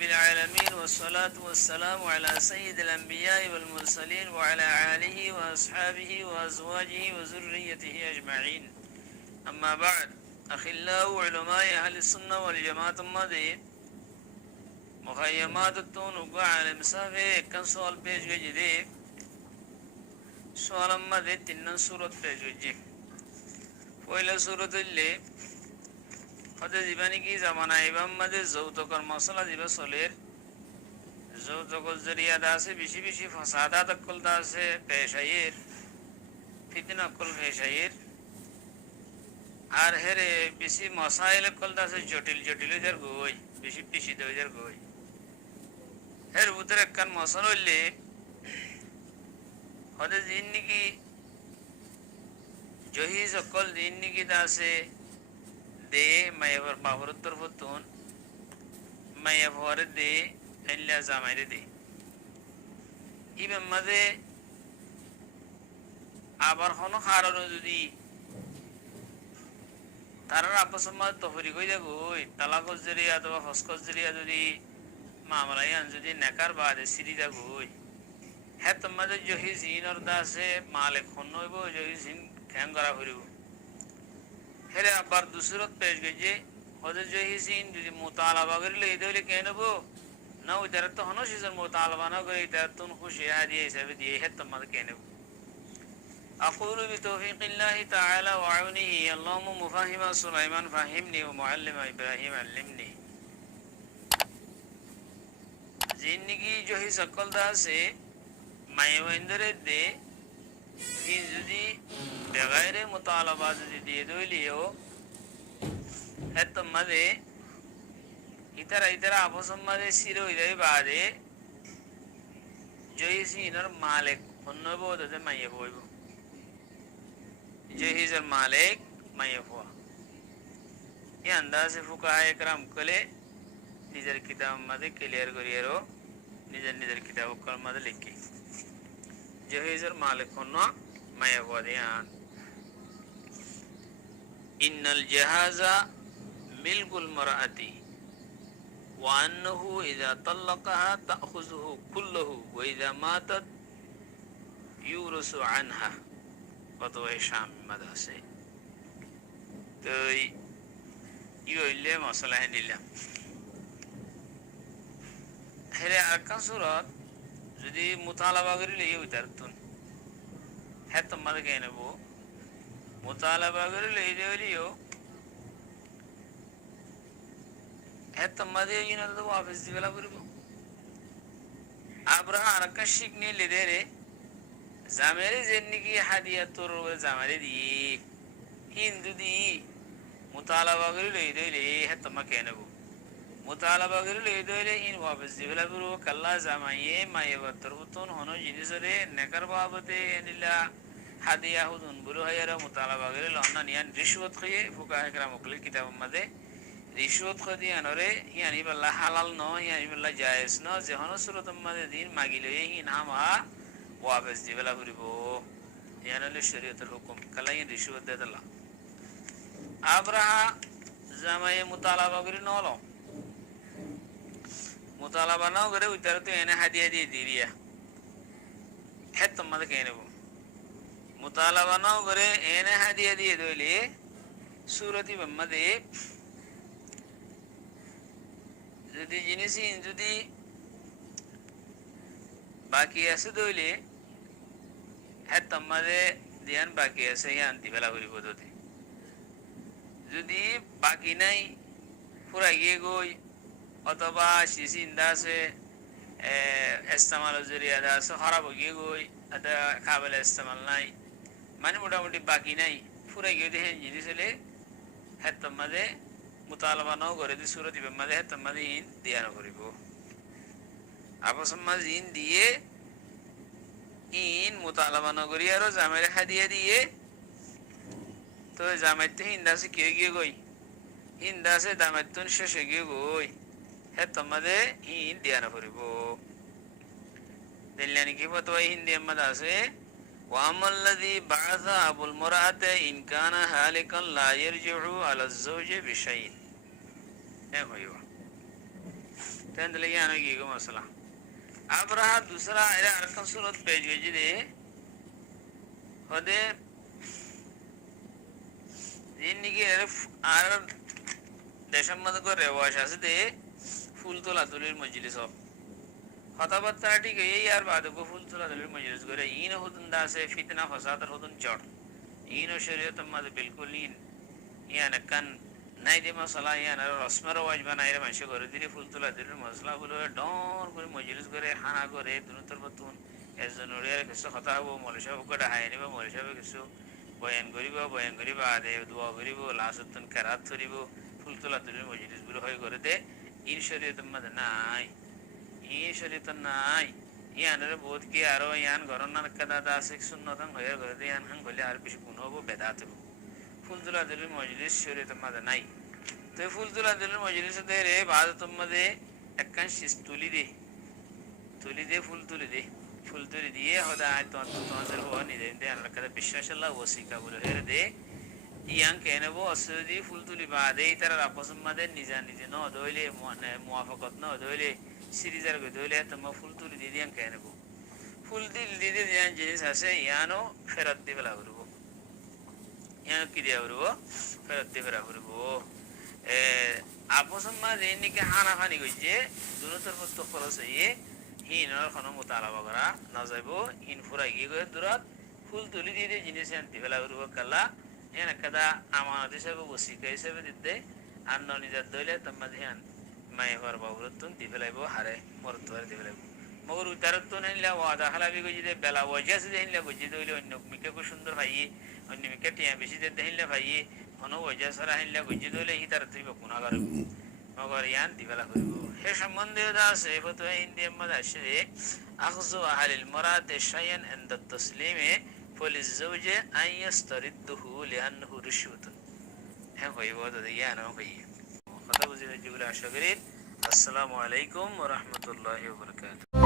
رب العالمين والصلاة والسلام على سيد الأنبياء والمرسلين وعلى آله وأصحابه وأزواجه وذريته أجمعين أما بعد أخلاء علماء أهل السنة والجماعة الماضي مخيمات التون وقع على مسافة كان سؤال بيج جدي سؤال الماضي تنن سورة بيج جدي وإلى سورة اللي قد জীবানি কি জামানা ইবাম মাঝে যৌতুকর মশলা দিবে চলের যৌতুকর জরিয়াদা আছে বেশি বেশি ফসাদাত অকলতা আছে পেশাইয়ের ফিতনা অকল পেশাইয়ের আর হেরে বেশি মশাইল অকলতা আছে জটিল জটিল যার গই বেশি বেশি দেয় যার গই হের ভিতরে একখান মশলা হইলে হদে দিন নাকি জহিজ অকল দিন নাকি আছে দে মায়াবার বাবর তরফতুন মায়া ভরে দে এল্লা জামাইরে দে ইবেন মাঝে আবার হন কারণে যদি তারার আপস মাঝে তফরি কই যাগই তালাকজ জরিয়া অথবা হসকজ জরিয়া যদি মামলায়ান যদি নেকার বাদে সিরি যাগই হ্যাঁ তোমাদের জহি জিনর দাসে মালিক হন হইব জহি জিন খ্যাং করা হইব হেরে আবার দুসরত পেশ গেছে হজর জহিসিন যদি মুতালাবা করিলে এই দলে কে নেব না ওই তার তো হনো সিজন মুতালাবা না করে তার তুন খুশি হাদিয়া হিসাবে দিয়ে হে তোমাদের কে নেব أقول بتوفيق الله تعالى وعونه اللهم مفهم سليمان فهمني ومعلم إبراهيم علمني জিন্দিগি জহি সকল দাসে মাইওয়েন্দরে দে এই যদি বেগাইরে মুতালাবা যদি দিয়ে দইলিও এত মাঝে ইতারা আপসম মাঝে সিরো ইদাই বাদে জহিসিনর মালিক অন্য বোধে মাইয়ে বইব জহিজের মালিক মাইয়ে হওয়া এই আন্দাজে ফুকাহা একরাম কলে নিজের কিতাব মাঝে ক্লিয়ার করিয়ারও নিজের নিজের কিতাব মাঝে লিখি জহিজের মালিক অন্য মাইয়ে হওয়া দিয়ান إن الجهاز ملك المرأة وأنه إذا طلقها تأخذه كله وإذا ماتت يورث عنها فتوى شام مدرسة তো ইলে মশলা নিলাম হেরে আরকান সুরত যদি মুতালাবা করিলে ইয়ে উতারতুন হ্যাঁ তোমাদের কে নেব মুতালাবা করিলে এই দেলিও হ্যাঁ তোমাদের ইয়ে তো অফিস দিবেলা করব আবরা আরকান শিখ নিয়ে লেদে রে জামেরে যেনিকি হাদিয়া তোর জামারে দিয়ে হিন্দু দি মুতালাবা করিলে এই দেলে হ্যাঁ তোমাকে কে নেব মুতালাবা করিলে এই দেলে ইন অফিস দিবেলা করব কাল্লা জামাইয়ে মায়ে বাতর হুতন হনো জিনিসরে নেকার বাবতে এনিলা হাদিয়া হুদুন বুলু হায়ারা মুতালাবা করিলে অন্না নিয়ান রিশওয়াত খেয়ে ফুকাহা একরাম ওকলে কিতাব মাঝে রিশওয়াত খদিয়া নরে ইয়ানি বল্লা হালাল ন ইয়ানি বল্লা জায়েজ ন যে হনো সুরত মাঝে দিন মাগিলে হি নামা ওয়াফিস দিবেলা করিব ইয়ানলে শরীয়তের হুকুম কালা ইন রিশওয়াত দে দলা আবরাহা জামাইয়ে মুতালাবা করি নলো মুতালাবা নাও করে উতার তো এনে হাদিয়া দিয়ে দিরিয়া হ্যাঁ তোমাদের কে নেব মুতালাবা নাও করে এনে হাদিয়া দিয়ে দইলে সুরতি বাম্মাদে যদি জিনিস যদি বাকি আছে দইলে হ্যাঁ তোমাদের দিয়ান বাকি আছে ইয়ান দিবেলা করিব যদি বাকি নাই পুরা গিয়ে গই অথবা চিন্তা আছে ইস্তেমাল জরিয়াদা আছে খারাপ গিয়ে গই এটা কাবেলা ইস্তেমাল নাই মানে মোটামুটি বাকি নাই পুরা গিয়ে দেখেন জিনিস হলে হ্যাঁ তোমাদের মুতালাবা নাও করে দি সুরত ইবেন মাঝে হ্যাঁ তোমাদের ইন দিয়া নকরিব আপস মাঝে ইন দিয়ে ইন মুতালাবা নগরি আরো জামের হাদিয়া দিয়ে তো জামাইতে হিন্দাসে কে গিয়ে গই হিন্দাসে দামাইতুন শেষে গিয়ে গই হ্যাঁ তোমাদের ইন দিয়া নকরিব দিল্লানি কি ফতোয়া হিন্দি আম্মাদ আছে وأما الذي بعث أبو المرأة إن كان هالكا لا يرجع على الزوج بشيء तेंद लगे आने की को मसला अब रहा दूसरा इधर अरकम सूरत पेज भेजी दे होदे जिन्निकी आर देशम मत को रेवाश ऐसे दे फूल तो लातुलिर मजलिस हो কথাবার্তা ঠিক এই আর বাদকো ফুল তোলা দলের মজলিস করে ইন হুদুন দাসে ফিতনা ফাসাদ হুদুন চড় ইন শরীয়ত মাঝে বিলকুল ইন ইয়ান কান নাই দে মশলা ইয়ান রসমের ওয়াজ বানাই রে মানুষ করে দিলে ফুল তোলা দলের মশলা গুলো ডর করে মজলিস করে হানা করে দুনতর বতুন এজন ওর কিছু কথা হবো মৌলভী সাহেব করে হাই নিব মৌলভী সাহেব কিছু বয়ান করিব আদে দোয়া করিব লাসতুন কেরাত করিব ফুল তোলা দলের মজলিস গুলো হয় করে দে ইন শরীয়ত মাঝে নাই এই শরীয়ত নাই ইয়ানের বোধ কি আরো ইয়ান গরনার কাদা দাসিক সুন্নতন হয়ে গরে ইয়ান হাং বলে আর বেশি গুণ হবো বেদাত হবো ফুলতুলা দিলের মজলিস শরীয়ত মাঝে নাই তো ফুলতুলা দিলের মজলিস রে বাদ তোমাদের একখান শীষ তুলি দে ফুল তুলি দিয়ে হদা তোমাদের হওয়া নিজে আল্লাহ কাদা বিশ্বাস আল্লাহ ওসিকা বলে হেরে দে ইয়াং কেনবো অসুদি ফুল তুলি বাদে তারা আপস মাঝে নিজা নিজে ন দইলে মুয়াফাকত ন দইলে সিরিজার গো দইলে তোমা ফুল তুলি দিয়ে ইয়াং কেনবো ফুল তুলি দিয়ে ইয়ান জিনিস আছে ইয়ানো ফেরত দিবেলা করব ইয়ানো কি দিয়া করব ফেরত দিবেলা করব আপস মাঝে নিকে হানাহানি কইছে দুনোতর মত খরচ হইয়ে হিনর কোন মুতালাবা করা না যাইবো হিন ফুরাই গিয়ে গয়ে দূরত ফুল তুলি দিয়ে জিনিস ইয়ান দিবেলা করব কাল্লা ইয়ান কাদা আমানত হিসাবে ওসিকা হিসাবে দিতে আর নিজের দইলে তোমার ধ্যান মাই হওয়ার বাবুরতুন দি ফেলাইব হারে মরতুয়ার দি ফেলাইব মগর উতারতুন হিনলা ওয়াদা খালাবি গজি দে বেলা ওয়াজা সে হিনলা গজি দইলে অন্য মিকে খুব সুন্দর ভাইয়ে অন্য মিকে টিয়া বেশি দে হিনলা ভাইয়ে অন ওয়াজা সারা হিনলা গজি দইলে হি তার তুই গুনাহ করব মগর ইয়ান দি ফেলা করব হে সম্বন্ধে আছে ফতোয়া হিন্দি মদ আসে আখযু আহলিল মুরাদ শায়ান ইনদা তাসলিমে فللزوج أن يسترده لأنه رشوة هم خيبوا ديانا خيب خطب زين الجبل عشقرين السلام عليكم ورحمة الله وبركاته